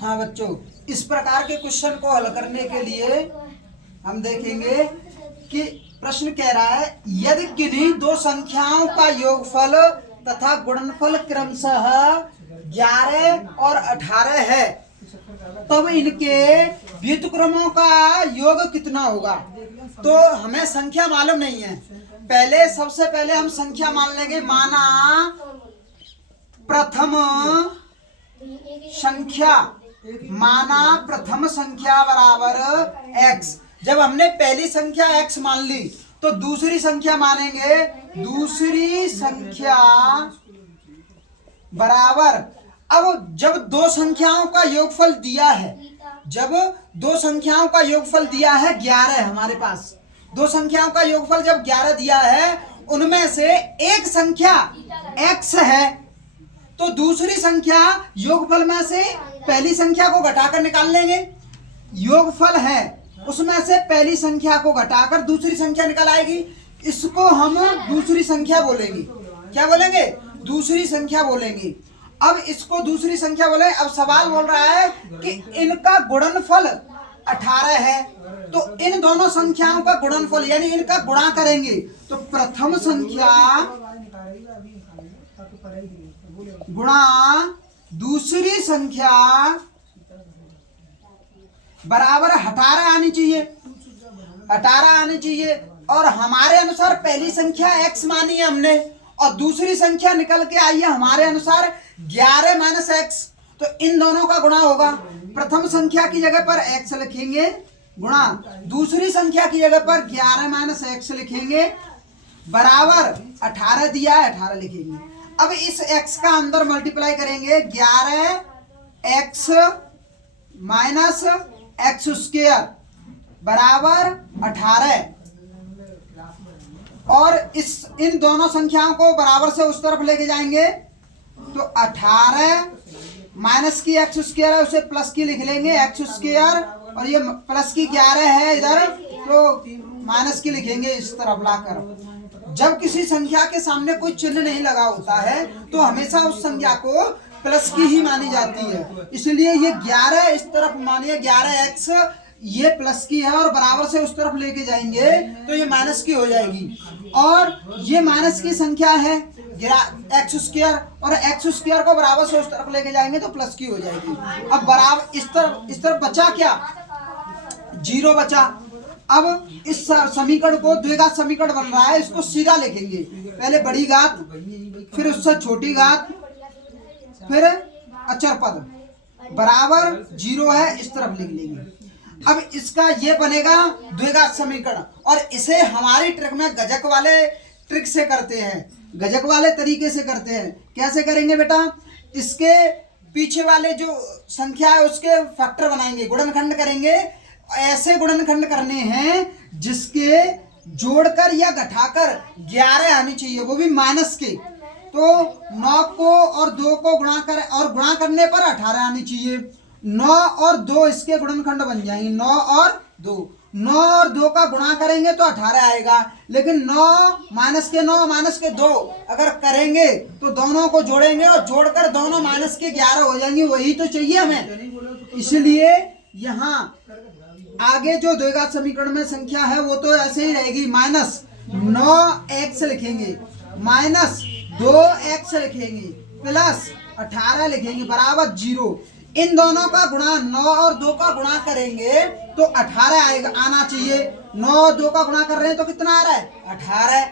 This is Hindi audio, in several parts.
हाँ बच्चों, इस प्रकार के क्वेश्चन को हल करने के लिए हम देखेंगे कि प्रश्न कह रहा है यदि किन्हीं दो संख्याओं का योगफल तथा गुणनफल क्रमशः 11 और 18 है तब इनके व्युत्क्रमों का योग कितना होगा। तो हमें संख्या मालूम नहीं है, सबसे पहले हम संख्या मान लेंगे। माना प्रथम संख्या बराबर x। जब हमने पहली संख्या x मान ली तो दूसरी संख्या मानेंगे दूसरी संख्या बराबर। अब जब दो संख्याओं का योगफल दिया है, 11 हमारे पास दो संख्याओं का योगफल जब 11 दिया है, उनमें से एक संख्या x है तो दूसरी संख्या योगफल में से पहली संख्या को घटाकर निकाल लेंगे। योगफल है उसमें से पहली संख्या को घटाकर दूसरी संख्या निकल आएगी। इसको हम दूसरी संख्या बोलेंगे। क्या बोलेंगे? दूसरी संख्या बोलेंगे। अब इसको दूसरी संख्या बोले। अब सवाल बोल रहा है कि इनका गुणनफल 18 है, तो इन दोनों संख्याओं का गुणनफल यानी इनका गुणा करेंगे तो प्रथम संख्या गुणा दूसरी संख्या बराबर 18 आनी चाहिए। और हमारे अनुसार पहली संख्या x मानी है हमने और दूसरी संख्या निकल के आई है हमारे अनुसार 11 माइनस x। तो इन दोनों का गुणा होगा। प्रथम संख्या की जगह पर x लिखेंगे गुणा दूसरी संख्या की जगह पर 11 माइनस x लिखेंगे बराबर 18 दिया है 18 लिखेंगे। अब इस x का अंदर मल्टीप्लाई करेंगे 11x माइनस एक्स स्क्वायर बराबर 18। और इन दोनों संख्याओं को बराबर से उस तरफ लेके जाएंगे तो 18 माइनस की एक्स स्क्वायर है उसे प्लस की लिख लेंगे एक्स स्क्वायर, और ये प्लस की 11 है इधर तो माइनस की लिखेंगे इस तरफ लाकर। जब किसी संख्या के सामने कोई चिन्ह नहीं लगा होता है तो हमेशा उस संख्या को प्लस की ही मानी जाती है। इसलिए ये 11 इस तरफ मानिए 11x ये प्लस की है और बराबर से उस तरफ लेके जाएंगे तो ये माइनस की हो जाएगी। और ये माइनस की संख्या है एक्स स्क्वायर, और एक्स स्क्वायर को बराबर से उस तरफ लेके जाएंगे तो प्लस की हो जाएगी। अब बराबर इस तरफ बचा क्या? 0 बचा। अब इस समीकरण को द्विघात समीकरण बन रहा है, इसको सीधा लिखेंगे। पहले बड़ी घात फिर उससे छोटी घात फिर अचर पद बराबर 0 है इस तरफ लिख लेंगे। अब इसका ये बनेगा द्विघात समीकरण, और इसे हमारी ट्रिक में गजक वाले ट्रिक से करते हैं, गजक वाले तरीके से करते हैं। कैसे करेंगे बेटा? इसके पीछे वाले जो संख्या है उसके फैक्टर बनाएंगे, गुणनखंड करेंगे। ऐसे गुणनखंड करने हैं जिसके जोड़कर या घटाकर 11 आनी चाहिए, वो भी माइनस के। तो 9 को और 2 को गुणा करने पर 18 आनी चाहिए। 9 और 2 इसके गुणनखंड बन जाएंगे, 9 और 2 का गुणा करेंगे तो 18 आएगा। लेकिन 9 माइनस के 2 अगर करेंगे तो दोनों को जोड़ेंगे और जोड़कर दोनों माइनस के 11 हो जाएंगे। वही तो चाहिए हमें। इसलिए यहाँ आगे जो द्विघात समीकरण में संख्या है वो तो ऐसे ही रहेगी। माइनस 9x लिखेंगे माइनस 2x लिखेंगे प्लस 18 लिखेंगे बराबर 0। इन दोनों का गुणा 9 और 2 का गुणा करेंगे तो 18 आएगा आना चाहिए। 9 और 2 का गुणा कर रहे हैं तो कितना आ रहा है? 18।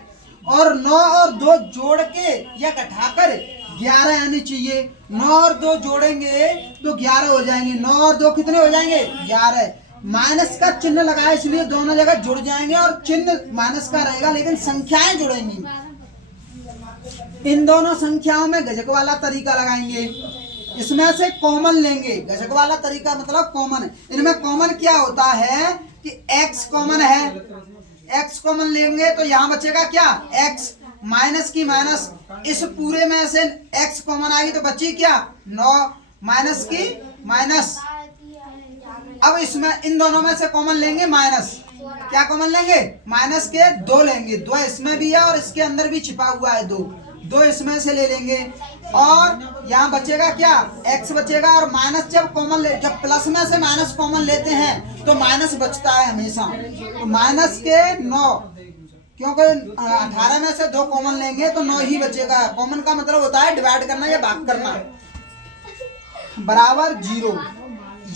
और 9 और 2 जोड़ के या घटाकर 11 आनी चाहिए। 9 और 2 जोड़ेंगे तो 11 हो जाएंगे। 9 और 2 कितने हो जाएंगे? 11। माइनस का चिन्ह लगाया इसलिए दोनों जगह जुड़ जाएंगे और चिन्ह माइनस का रहेगा लेकिन संख्याएं जुड़ेंगी। इन दोनों संख्याओं में गजक वाला तरीका लगाएंगे, इसमें से कॉमन लेंगे। गजक वाला तरीका मतलब कॉमन। इनमें कॉमन क्या होता है कि x कॉमन है, x कॉमन लेंगे तो यहाँ बचेगा क्या? x माइनस की माइनस, इस पूरे में से x कॉमन आएगी तो बची क्या? 9 माइनस की माइनस। अब इसमें इन दोनों में से कॉमन लेंगे माइनस। क्या कॉमन लेंगे? माइनस के 2 लेंगे। 2 इसमें भी है और इसके अंदर भी छिपा हुआ है 2 इसमें से ले लेंगे। और यहाँ बचेगा क्या, x बचेगा। और माइनस जब जब प्लस में से माइनस कॉमन लेते हैं तो माइनस बचता है हमेशा। तो माइनस के 9, क्योंकि 18 में से 2 कॉमन लेंगे तो 9 ही बचेगा। कॉमन का मतलब होता है डिवाइड करना या भाग करना, बराबर 0।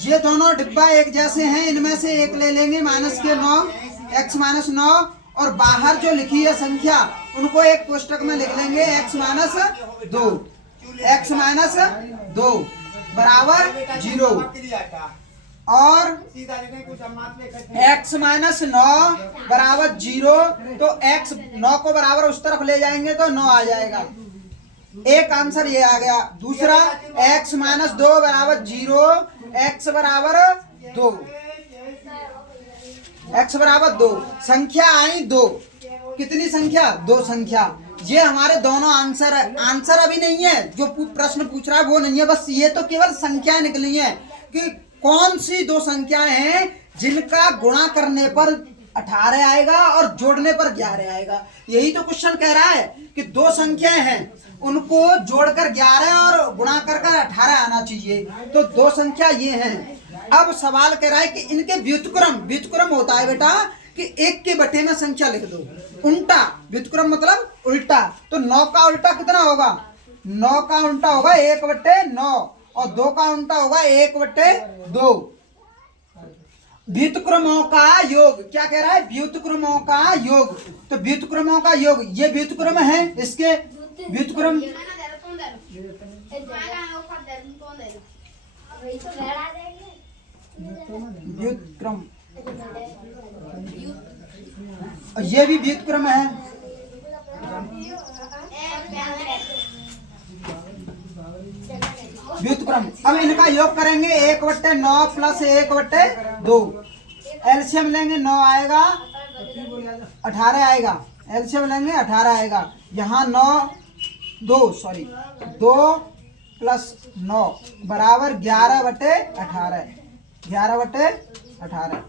ये दोनों डिब्बा एक जैसे हैं, इनमें से एक ले लेंगे माइनस के 9, x माइनस 9, और बाहर जो लिखी है संख्या उनको एक कोष्टक में लिख लेंगे x माइनस 2, x माइनस 2 बराबर 0। और x माइनस 9 बराबर 0, तो x 9 को बराबर उस तरफ ले जाएंगे तो 9 आ जाएगा। एक आंसर ये आ गया। दूसरा x माइनस 2 बराबर 0, x बराबर 2, x बराबर 2। संख्या आई 2। कितनी संख्या, 2 संख्या। ये हमारे दोनों आंसर है। आंसर अभी नहीं है, जो प्रश्न पूछ रहा है वो नहीं है, बस ये तो केवल संख्याएं निकली है कि कौन सी 2 संख्याएं हैं जिनका गुणा करने पर 18 आएगा और जोड़ने पर 11 आएगा। यही तो क्वेश्चन कह रहा है कि 2 संख्याएं हैं, उनको जोड़कर 11 और गुणा कर 18 आना चाहिए। तो 2 संख्या ये हैं। अब सवाल कह रहा है कि इनके व्युत्क्रम होता है बेटा कि 1 के बटे में संख्या लिख दो। उल्टा व्युत्क्रम मतलब उल्टा। तो 9 का उल्टा कितना होगा, 9 का उल्टा होगा 1/9, और 2 का उल्टा होगा 1/2। व्युत्क्रमों का योग, क्या कह रहा है, व्युत्क्रमों का योग। तो व्युत्क्रमों का योग, ये व्युत्क्रम है, इसके व्युत्क्रम व्युत्क्रम, ये भी व्युत्क्रम है। व्युत्क्रम। अब इनका योग करेंगे 1/9 प्लस 1/2। एलसीएम लेंगे 9 आएगा, 18 आएगा। एलसीएम लेंगे 18 आएगा। यहाँ 2 प्लस 9 बराबर 11/18। 11/18।